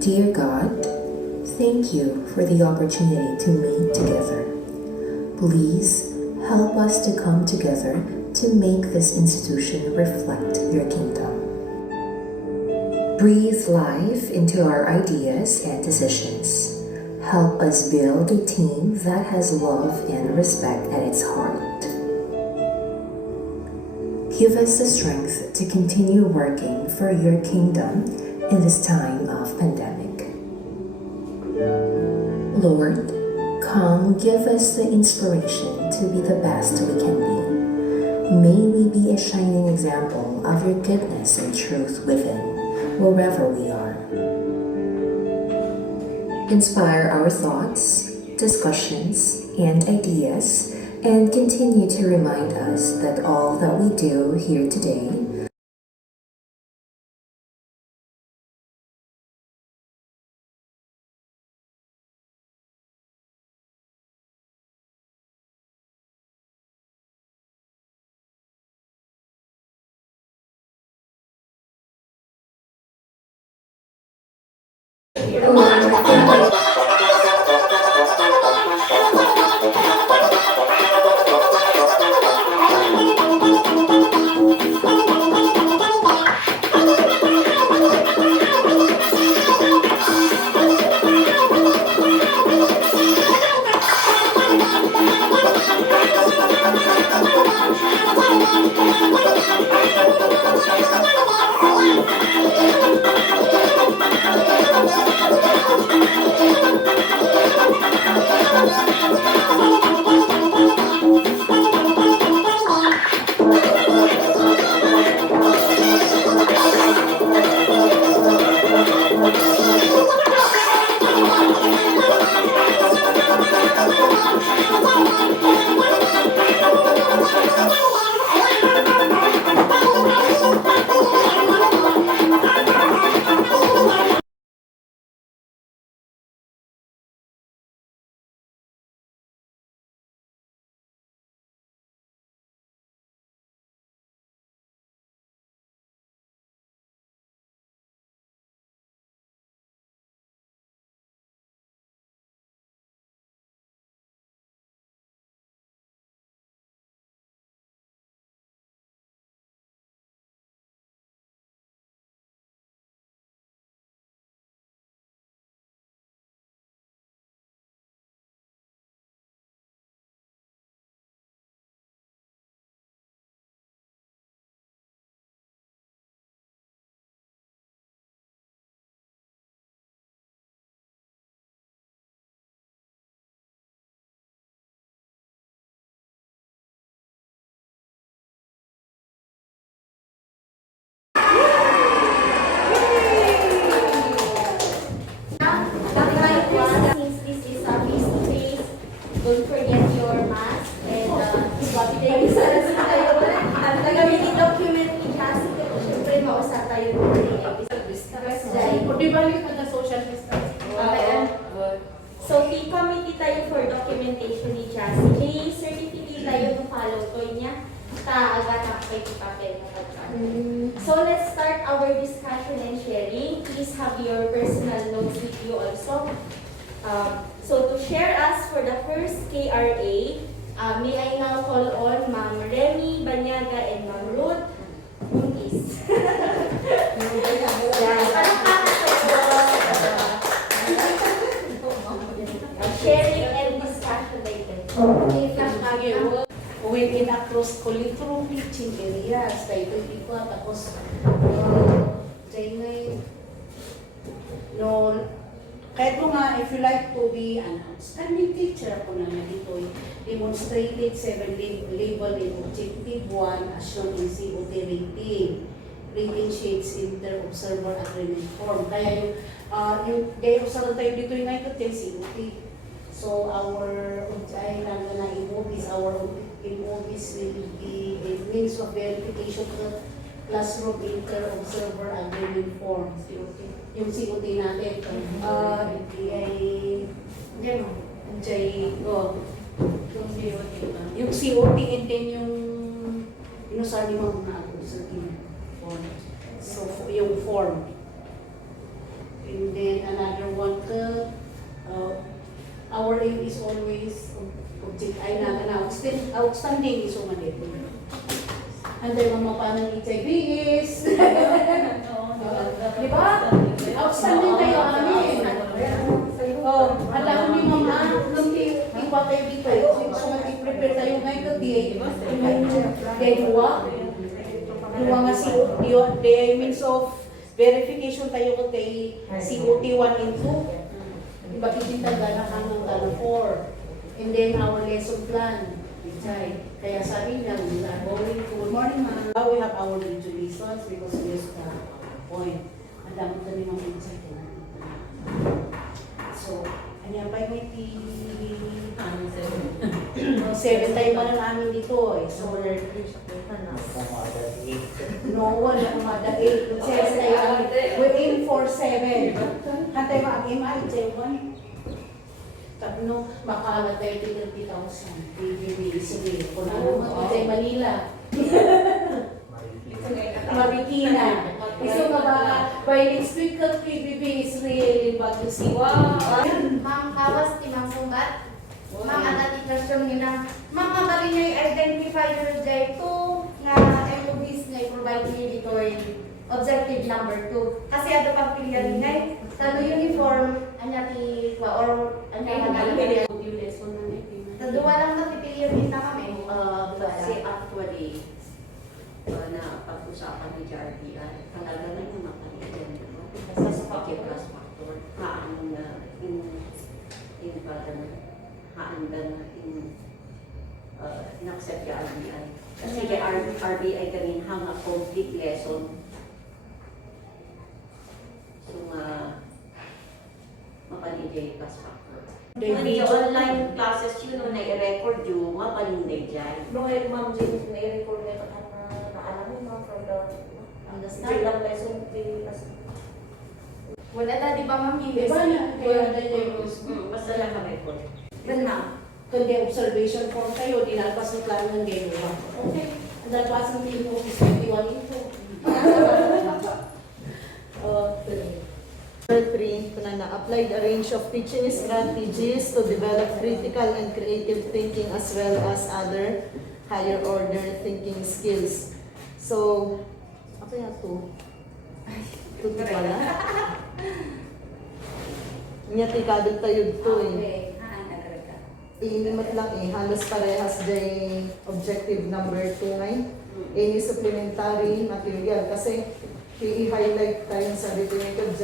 Dear God, thank you for the opportunity to meet together. Please help us to come together to make this institution reflect your kingdom. Breathe life into our ideas and decisions. Help us build a team that has love and respect at its heart. Give us the strength to continue working for your kingdom in this time of pandemic. Lord, come give us the inspiration to be the best we can be. May we be a shining example of your goodness and truth within, wherever we are. Inspire our thoughts, discussions, and ideas, and continue to remind us that all that we do here today Since this is a face-to-face, don't forget your mask and thank you sa at nagamitin document ni Cassie pero syempre mausap tayo Di balik na na social distance. So, key committee tayo for documentation ni Cassie. May certificate tayo to follow to niya. Agad na kayo papel na So, let's start our discussion and sharing. Please have your personal notes with you also. So, to share us for the first KRA, may I now call on Ma'am Remy Banyaga and Ma'am Ruth Muntis. Sharing and discussion later. Within across collectoral teaching areas, tayo ito tapos no, kahit mo nga, if you like to be an outstanding teacher, ako na dito, demonstrated 7 label in objective 1 as shown in COT rating sheets inter-observer agreement form. Kaya yung observer tayo dito yung ngayon COT. So our in-office will be a means of verification to the classroom inter-observer agreement form. Yung COT natin. Yung COT and then yung inusar ni mga observing form. So yung form. And then outstanding iso man dito. Anday mga paano ni HIVs. Di ba? Outstanding tayo amin. Oh, alam ni mama, nung ipa tayo dito. So mag-prepare tayo ngayon ka day Duwa nga day means of verification tayo ko kay COT 1 and 2. Iba kititaga na hanggang 4. And then our lesson plan. Kaya sabi niya, we are going to, good morning ma'am. Now we have our regulations because there's the point. Ang dami na ni mga insight. So, ano pa yung 7 tayo pa na namin dito eh. So, no, wala kumada 8. 7 tayo namin. We aim for 7. Hantay mag-aim ay 7. No, makala 30,000 PBB sige kung ano sa Manila Marikina iso by next week ka PBB is really bad to see. Wow! Ma'am, kawas ti Ma'am Sunggat. Ma'am, ada teachers yung nila. Ma'am, mabali niyo i-identify yung dito nga MOBs nga i-provide niyo dito objective number 2. Kasi ada pang pilihan ngay, tano uniform, anya ti, or anya nga yung lesson na natin. Taduwa lang na pipilihan kita kami. Kasi actually, na pag-usapan ni JRDI, talaga na yung makalitan. Kasi sa pag-plus factor, haan na in haan na in-accept yung RBI. Kasi kay RBI ganin hang a complete lesson. So, mapalinday plus factor. Kung yung online classes yun, no, na-i-record yung mapalinday dyan. No, ma'am, James, na-record niya ito na alam mo, ma'am, from the Understand? lesson. Wala na, di ba ma'am? Di ba na? Kaya tayo Basta lang ka-record. Ganda. kundi observation form kayo, dinalpas ng plano ng ginawa. Okay, ang dalpas ng team office 21 info. Number 3, applied a range of teaching strategies to develop critical and creative thinking as well as other higher order thinking skills. So, apa yan to? Ito pala? Nyatikado tayo to eh. Inimat lang eh, halos parehas day objective number 2 ngay. Any supplementary material kasi i-highlight tayo sa definitive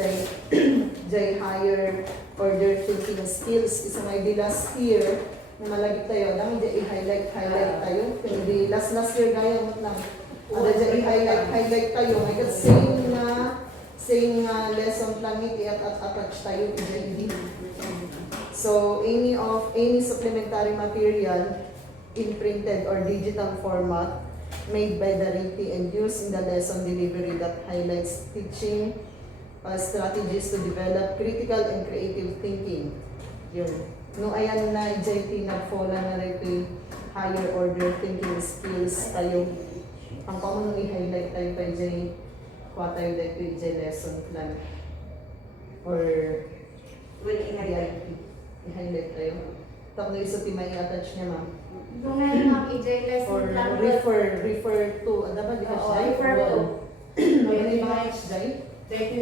jay higher order thinking skills. Isa nga di last year, na malagi tayo lang, di i-highlight tayo. Hindi last year gaya mo lang. Ada di i-highlight tayo. May same lesson plan iti at attach tayo to JD. So any supplementary material in printed or digital format made by the RITI and used in the lesson delivery that highlights teaching strategies to develop critical and creative thinking. Yun. No, ayan na JT nagfola na RITI higher order thinking skills tayo. Ang common i-highlight tayo kay J, kuha tayo dito J lesson plan. Or i-highlight tayo. Tapos na isa timay attach niya ma'am. Kung ngayon ma'am, i-J Or lesson lang. refer to, ano ba di ba siya? Refer to. Ano yung mga HJ? Dito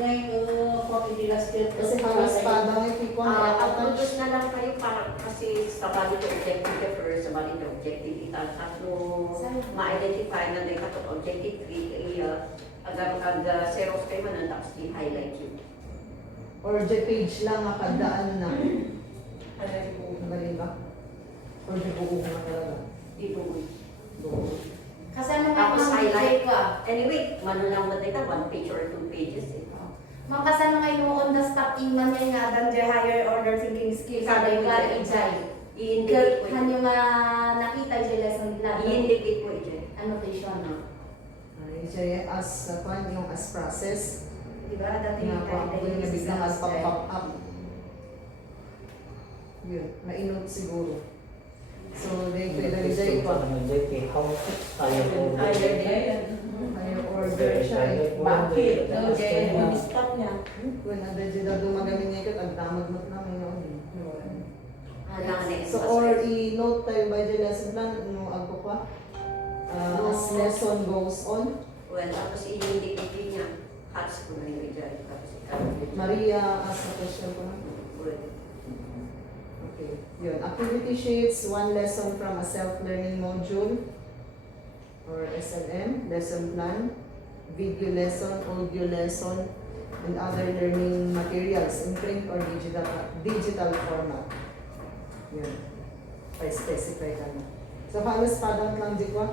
na yung copy last year. Kasi halos pa daw yung people na Pag-produce na lang kayo para kasi sa bali to objective first, sa bali to objective itatap no ma-identify na yung katong objective 3 ag-xerox kayo man tapos i-highlight yun. or J page lang makadaan na. Nabalin ba? Or J buo na talaga. Dito mo. Kasi ano nga Tapos ma'am, highlight i-J ko ah. Anyway, lang mo tayo 1 page or 2 pages eh. Ma'am, kasi ano nga yung on the spot man yan nga dan the higher order thinking skills. Kada Sabi yung ka, i-J. i-J. I-indicate ko Han yung nakita yung lesson nila. I-indicate ko i-J. Annotation. J as yung as process. Diba? Dati Nga yung pa ako yung nabiglang as pop up. Yun, ma-note siguro. So, they pwede J pa. Higher order siya eh. Bakit? Stop niya. Kung nada J daw dumagamit niya ito, agdamag mo lang yun. So, or i-note tayo by the lesson plan, ano, ako pa? As lesson goes on. Well, tapos i-indicate niya, hats ko na yung dyan. Tapos Maria, ask a question ko na. Well, Okay, yun. Activity sheets, one lesson from a self-learning module or SLM, lesson plan, video lesson, audio lesson, and other learning materials in print or digital format. Yun. Pa-specify ka na. So, halos parang lang di ko.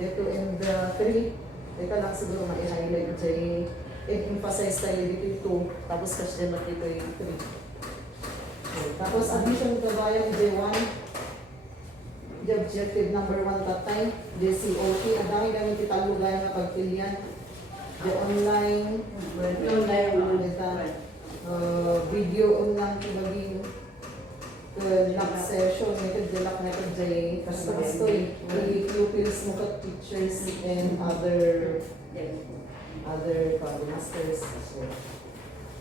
Dito in the 3, dito lang siguro ma-highlight dyan. I-emphasize tayo dito yung 2, tapos kasi dyan dito yung 3. Tapos addition to bayan J1, the objective number 1 tatay, the COT, ang dami gamit italugay na pagpilian. The online, video online kibaging lock session, method the lock method J, customers to pupils mo ka teachers and other masters.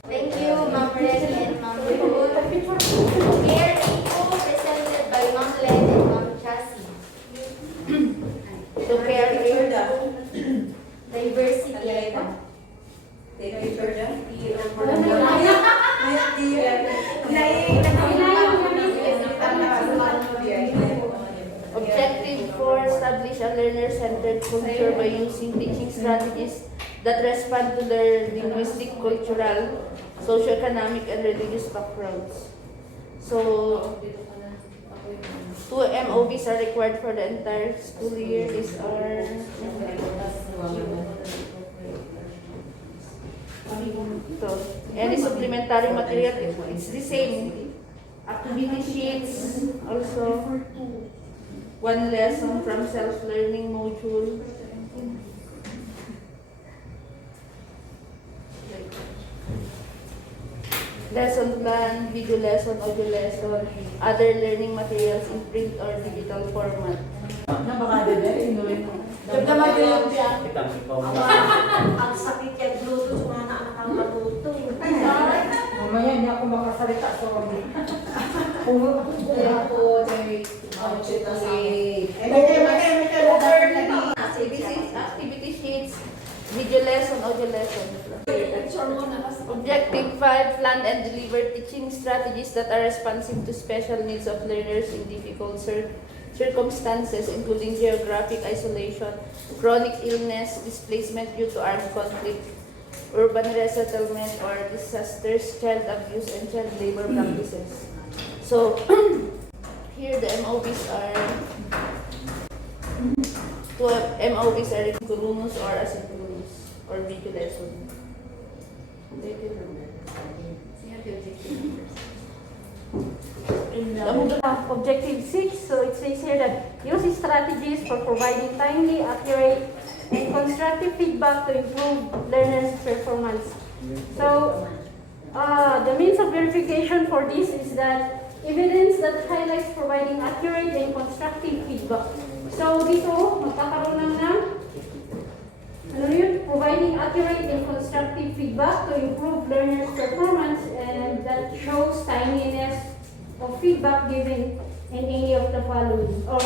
Thank you, Ma'am Reggie and Ma'am Nicole. Here, info presented by Ma'am Len and Ma'am Chassie. To carry diversity. Objective 4, establish a learner-centered culture by using teaching strategies that respond to their linguistic, cultural, socioeconomic, and religious backgrounds. So, 2 MOBs are required for the entire school year. These are so, any supplementary material, it's the same. Activity sheets, also 1 lesson from self-learning module. Lesson plan, video lesson, audio lesson, other learning materials in print or digital format. ang sakit kaya Bluetooth, mga anak ang Bluetooth. Mamaya hindi ako makasalita, sorry. Activity sheets, video lesson, audio lesson. Objective 5, plan and deliver teaching strategies that are responsive to special needs of learners in difficult circumstances, including geographic isolation, chronic illness, displacement due to armed conflict, urban resettlement or disasters, child abuse, and child labor practices. So, here the MOBs are 2 MOBs are synchronous or asynchronous or video lesson. Objective 6, so it says here that use strategies for providing timely, accurate, and constructive feedback to improve learners' performance. So, the means of verification for this is that evidence that highlights providing accurate and constructive feedback. So, dito, magkakaroon lang ng providing accurate and constructive feedback to improve learners' performance, and that shows timeliness of feedback given in any of the following or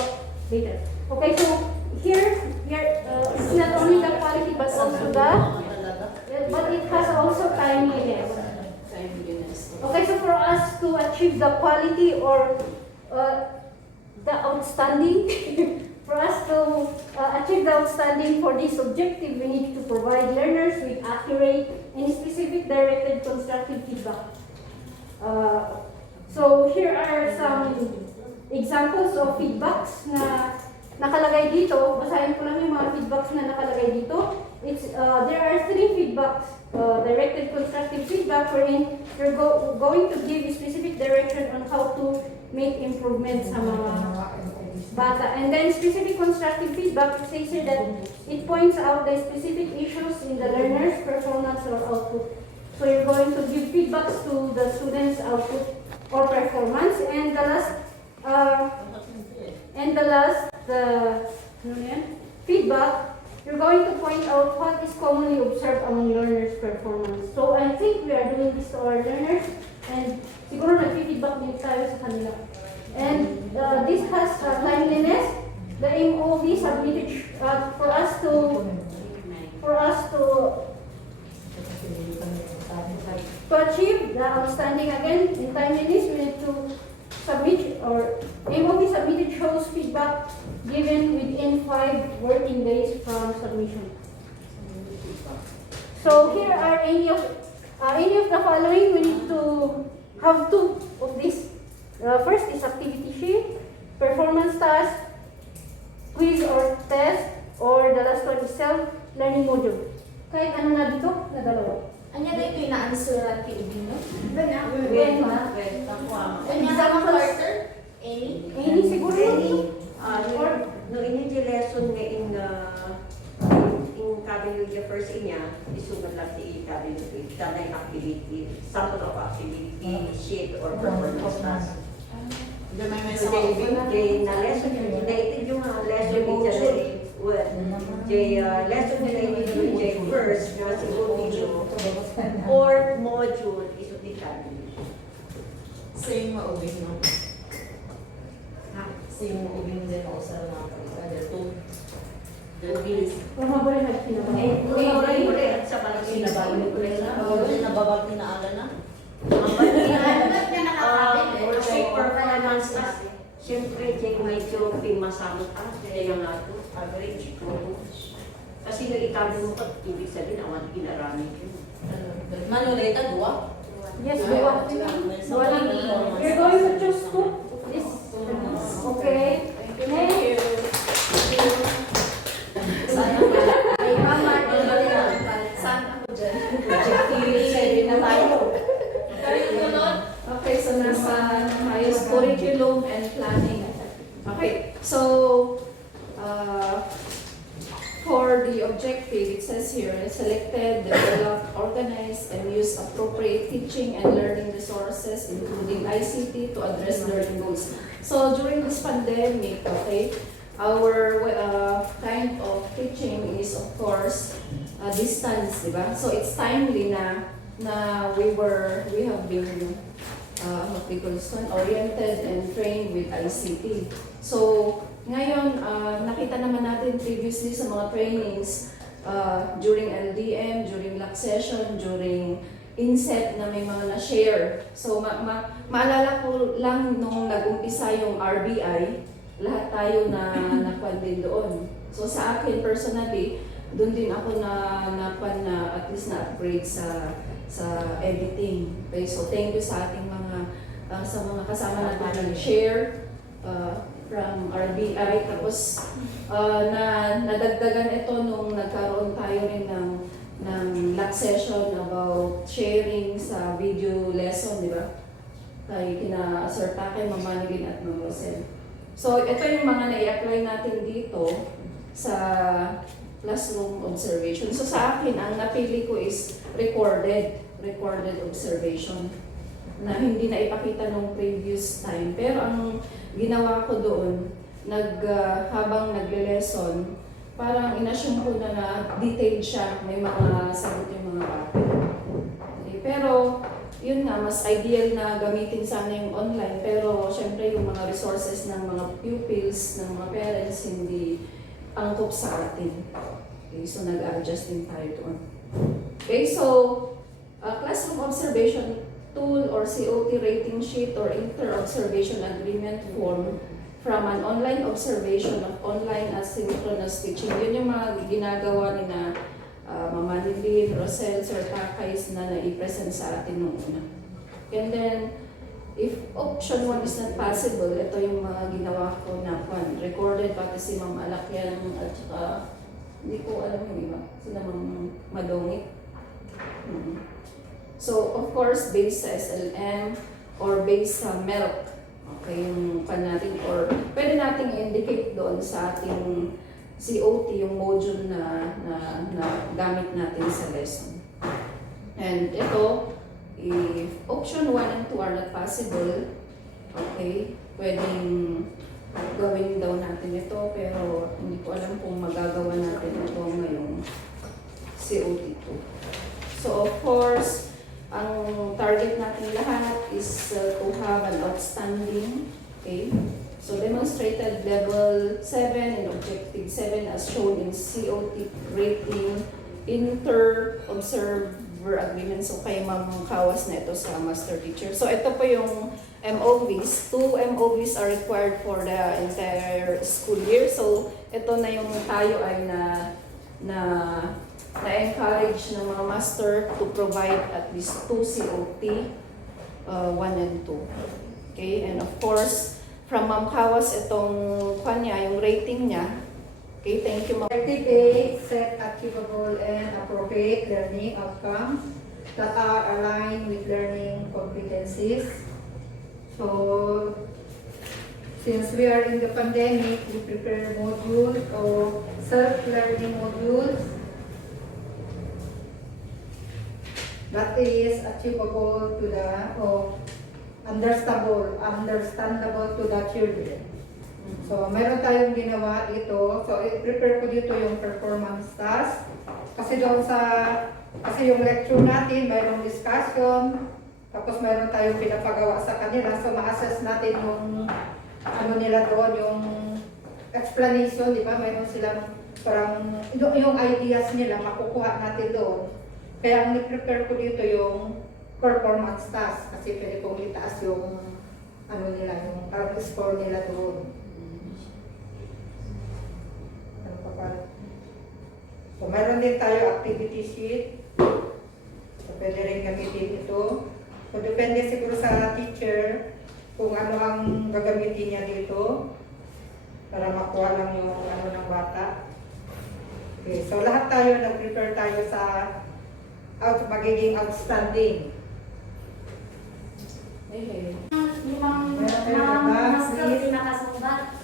later. Okay, so here it's not only the quality but also but it has also timeliness. Okay, so for us to achieve the quality or the outstanding, for us to achieve the outstanding for this objective, we need to provide learners with accurate and specific directed constructive feedback. So here are some examples of feedbacks na nakalagay dito. Basahin ko lang yung mga feedbacks na nakalagay dito. There are 3 feedbacks, directed constructive feedback, wherein you're going to give specific direction on how to make improvements sa mga bata. And then specific constructive feedback, it says here that it points out the specific issues in the learner's performance or output. So you're going to give feedbacks to the students' output or performance, and the last feedback, you're going to point out what is commonly observed among learners' performance. So I think we are doing this to our learners, and siguro nag-feedback din tayo sa kanila. And this has timeliness. The MOV submitted for us to achieve the outstanding again in timeliness, we need to submit, or MOV submitted shows feedback given within 5 working days from submission. So here are any of the following. We need to have 2 of these. First is activity sheet, performance task, quiz or test, or the last one is self-learning module. Kahit ano na dito, na dalawa. Anya na ito yung na-answer at PBB, no? Ba na? When ma? Anya sa mga quarter? Any? Any siguro. No, ini di lesson nga in KBB first inya, isugat lang si KBB, kanay activity, sample of activity, sheet or performance task. Jay na lesson yun, ito yung lesson ni Jay, lesson nila yung Jay first, nga siguro video, or module, isot ni KBB. Same maubing, no? Same maubing din ako sa mga kapitad. Mahaba rin natin Ulit sa balang sinabalik ko rin na. Nababag ni Naala na. Ba't niya nakakabit Or eh? say performance task. Siyempre, Jay, medyo pimasamot kaya nga ito, average ko. Kasi nung ikabi mo pa, ibig sabihin, awan kinarami ko. Manuleta, dua? Yes, dua. Dua lang. You're going to choose 2 of this. Okay. Next. Ay, mama, saan ako dyan? Okay, so nasa ayos curriculum and planning. Okay, so for the objective, it says here, selected, develop, organize, and use appropriate teaching and learning resources, including ICT, to address learning goals. So during this pandemic, okay, our kind of teaching is of course distance, diba? So it's timely na we have been oriented and trained with ICT. So ngayon nakita naman natin previously sa mga trainings during LDM, during LAC session, during inset na may mga na-share. So maalala ko lang nung nag-umpisa yung RBI, lahat tayo na nakuan din doon. So sa akin personally, doon din ako na at least na-upgrade sa editing. Okay, so thank you sa ating mga sa mga kasama natin nag-share from RBI. Tapos nadagdagan ito nung nagkaroon tayo rin ng LAC session about sharing sa video lesson, di ba? Kay kina Sir Taken, Ma'am Manilin at Ma'am Rosel. So, ito yung mga na-i-apply natin dito sa classroom observation. So, sa akin, ang napili ko is recorded observation na hindi na ipakita nung previous time. Pero ang ginawa ko doon, habang nagle-lesson, parang inassume ko na detailed siya, may mga sagot yung mga bata. Okay, pero, yun nga, mas ideal na gamitin sana yung online, pero syempre yung mga resources ng mga pupils, ng mga parents, hindi angkop sa atin. Okay, so nag-adjust din tayo doon. Okay, so classroom observation tool or COT rating sheet or inter-observation agreement form from an online observation of online asynchronous teaching. Yun yung mga ginagawa ni na Mama Lilin, Rosel, Sir Takais na nai-present sa atin nung una. And then, if option 1 is not possible, ito yung mga ginawa ko na recorded pati si Ma'am Alakyan at saka hindi ko alam yung iba. Sila Ma'am Madongit. So, of course, based sa SLM or based sa MELC. Okay, yung natin or pwede nating indicate doon sa ating COT yung module na gamit natin sa lesson. And ito, if option 1 and 2 are not possible, okay, pwedeng gawin daw natin ito, pero hindi ko alam kung magagawa natin ito ngayong COT 2. So of course, ang target natin lahat is to have an outstanding Okay? So demonstrated level 7 and objective 7 as shown in COT rating inter-observer agreement. So kay Ma'am Kawas na ito sa master teacher. So ito po yung MOVs. 2 MOVs are required for the entire school year. So ito na yung tayo ay na-encourage ng mga master to provide at least 2 COT, 1 and 2. Okay, and of course, from Ma'am Kawas, itong kanya, yung rating niya. Okay, thank you, Ma'am. Objective A, set achievable and appropriate learning outcomes that are aligned with learning competencies. So, since we are in the pandemic, we prepare modules or self-learning modules that is achievable to the or understandable to the children. So, mayroon tayong ginawa dito. So, i-prepare ko dito yung performance task. Kasi yung lecture natin, mayroong discussion. Tapos mayroon tayong pinapagawa sa kanila. So, ma-assess natin yung ano nila doon, yung explanation, di ba? Mayroon silang parang, yung ideas nila, makukuha natin doon. Kaya ang i-prepare ko dito yung performance task kasi pwede kong itaas yung ano nila, yung parang score nila doon. Ano pa pa? So, meron din tayo activity sheet. So, pwede rin gamitin ito. So, depende siguro sa teacher kung ano ang gagamitin niya dito para makuha lang yung ano ng bata. Okay, so lahat tayo nag-prepare tayo sa magiging outstanding. Limang master pinakasumbat.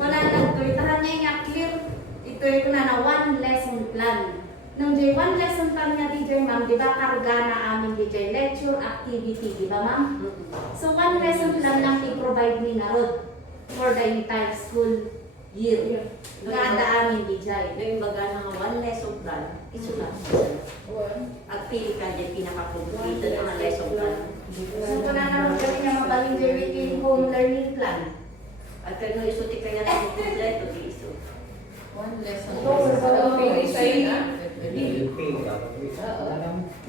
Wala lang to. Itahan niya nga clear. Ito yung na 1 lesson plan. Nung J, 1 lesson plan nga DJ ma'am, di ba karga na amin DJ lecture, activity, di ba ma'am? So 1 lesson plan lang i-provide ni Narod for the entire school year. Nga da amin DJ. Yung baga ng 1 lesson plan, isulat mo siya. At pili ka dyan pinaka-complete na lesson plan. So kung na naman kami nga mabaling J home learning plan. At kung isuti ka nga ng kompleto, di iso. 1 lesson.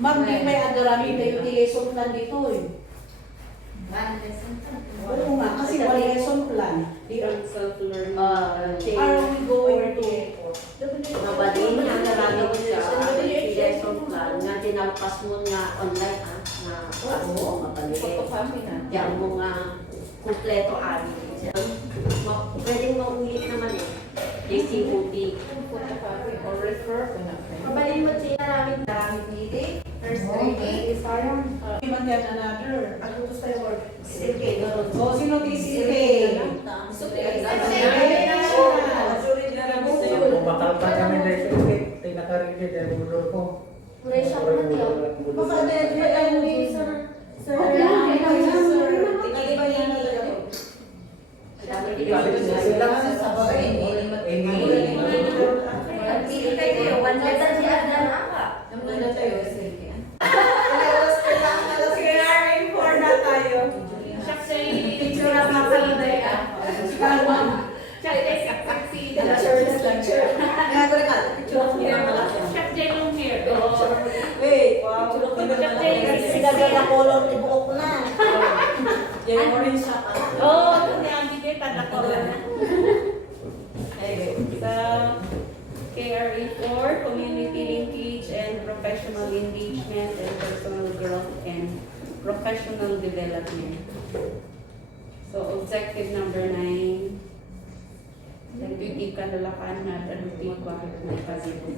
Ma'am, di may adarami kayo di lesson plan dito eh. 1 lesson plan. Oo nga, kasi 1 lesson plan. Self-learning. Are we going to... Mabali mo na narami mo siya, lesson plan, nga dinalpas mo nga online nga mabali. Photocopy na. Diyan mo nga kumpleto ani. Pwedeng maulit naman eh. JCOT. Photocopy or refer ko na. Mabalin mo siya namin meeting. First reading is parang Human get another. Ano gusto tayo work? Sige, So, sino di CK? Makalpan kami dahil sa ikit, tayo nakarigid dahil ulor ko. Pure siya naman yun. Baka dahil may tayo ni sir. Sir, tingaliba yan na tayo. Pili kayo, 1 lesson siya na naka. Picture ang makalagay ah. Siya ay sexy. Wait, wow. Sigagay color ni buhok ko na. Yan mo rin siya. Oo, ito na ang bigay tada ko na. Sa KRE 4, community linkage and professional engagement and personal growth and professional development. So, objective number 9, nagbibig kanalakan na talutin ko may pasibo.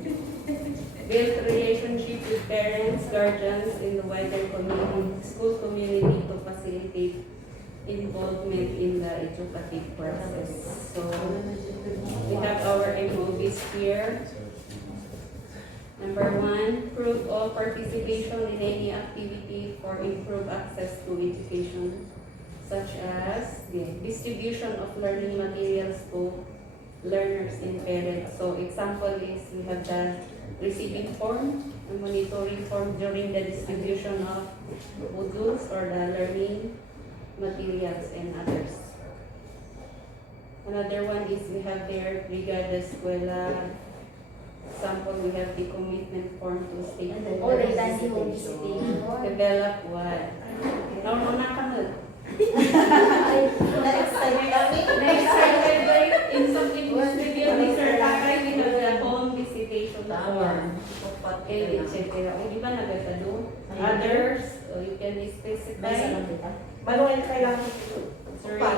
Build relationship with parents, guardians, in the wider community, school community to facilitate involvement in the educative process. So, we have our MOVs here. Number 1, prove all participation in any activity for improved access to education, such as the distribution of learning materials to learners and parents. So, example is we have the receiving form, the monitoring form during the distribution of modules or the learning materials and others. Another one is we have there Brigada Escuela. Example, we have the commitment form to state Already done the home visitation. develop what? No, nakamag. Next time kami. Next Saturday, in something studio ni Sir Takay, we have the home visitation form. Okay, etc. O, di ba nagkatado? Others, you can specify. Manuel kailangan During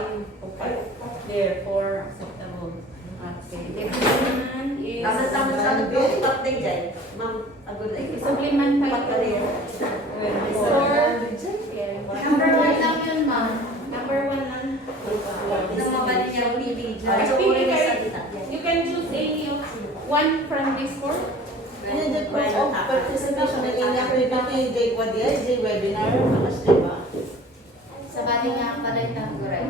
there for acceptable. Okay. Next one is Tama-tama yung update dyan. Ma'am, agad na ito. supplemental Pagkariya. Number 1 lang yun, ma'am. Number 1 lang. Namabalik niya ang PBB. You can choose any of one from this four. Ano yung proof of participation in any activity, webinar, makas diba? Sa bali nga pala yung nag-correct.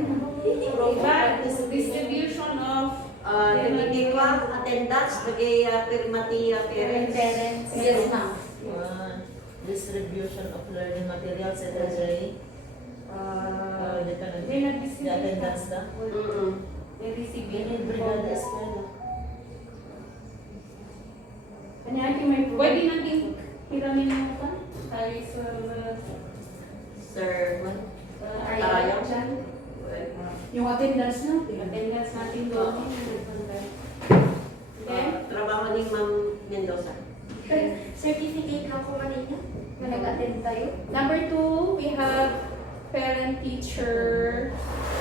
But distribution of Nagiging attendance, nagay pirmati parents. Parents. Yes, ma'am. Distribution of learning materials, etc. They nag-distribute. The attendance na? They receive Ini Brigada Escuela. Kanya aking may pwede natin hiramin mo ka? Tayo Sir, ayaw dyan. Yung attendance natin. Attendance natin doon. Then, trabaho ni Ma'am Mendoza. Certificate lang ko kanina. Nag-attend tayo. number 2, we have parent-teacher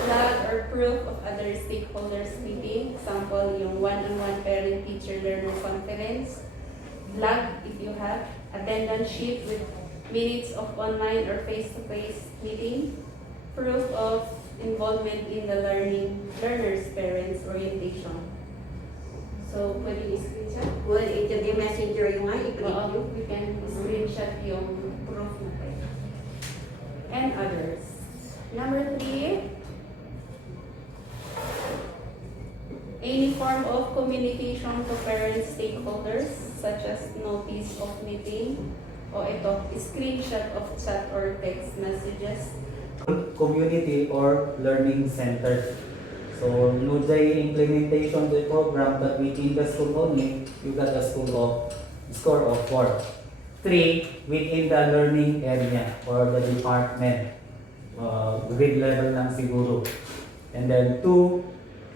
log or proof of other stakeholders meeting. Example, yung one-on-one parent-teacher learner conference. Log if you have. Attendance sheet with minutes of online or face-to-face meeting. Proof of involvement in the learner's parents orientation. So, pwede i-screenshot? Well, ito yung messenger yung nga, i-print Oo, we can screenshot yung proof na kayo. And others. Number 3, any form of communication to parent stakeholders such as notice of meeting o ito, screenshot of chat or text messages. Community or learning center. So, no implementation the program that within the school only, you got a score of 4. 3, within the learning area or the department, grade level lang siguro. And then 2,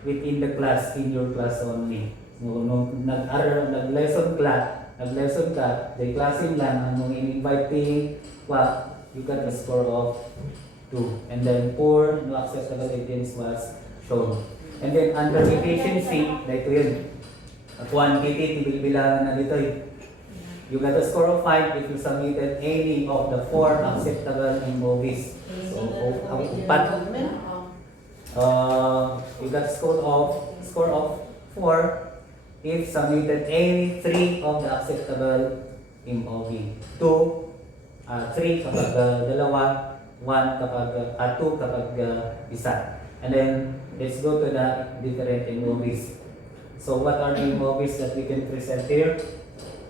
within the class, in your class only. No, nag-lesson ka, the classing lang, anong in-inviting, you got a score of 2. And then 4, no acceptable evidence was shown. And then under efficiency, dito yun. Quantity, tibil-bilangan na dito eh. You got a score of 5 if you submitted any of the 4 acceptable MOVs. So, you got score of 4 if submitted any 3 of the acceptable MOV. 3 kapag dalawa, 1 kapag 2 kapag isa. And then let's go to the different MOVs. So what are the MOVs that we can present here?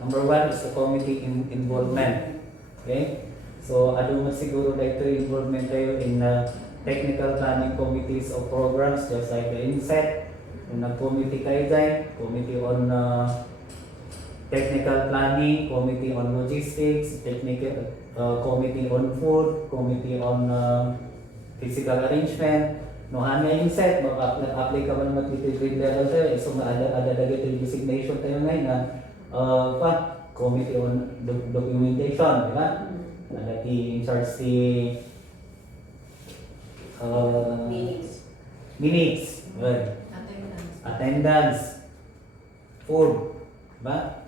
Number 1 is the committee involvement. Okay? So ano man siguro dito involvement tayo in technical planning committees of programs just like the INSET. Kung nag-committee kayo dyan, committee on technical planning, committee on logistics, technical committee on food, committee on physical arrangement. No, ano yung set, applicable mag-grade level tayo. So, adadagay ito yung designation tayo ngayon na committee on documentation, di ba? Nadati in charge si minutes. Well, attendance. Food. Ba?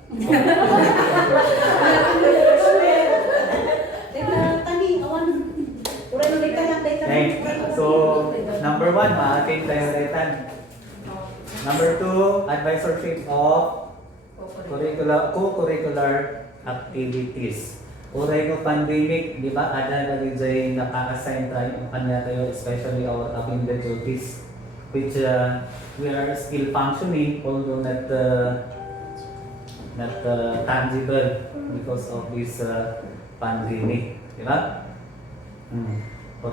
Okay. So, number 1, ma-attain tayo retan. Number 2, advisorship of co-curricular activities. Uray no pandemic, di ba? Ada na rin dyan naka-assign tayo ang kanya tayo, especially our attendant duties, which we are still functioning, although not tangible because of this pandemic, di ba? For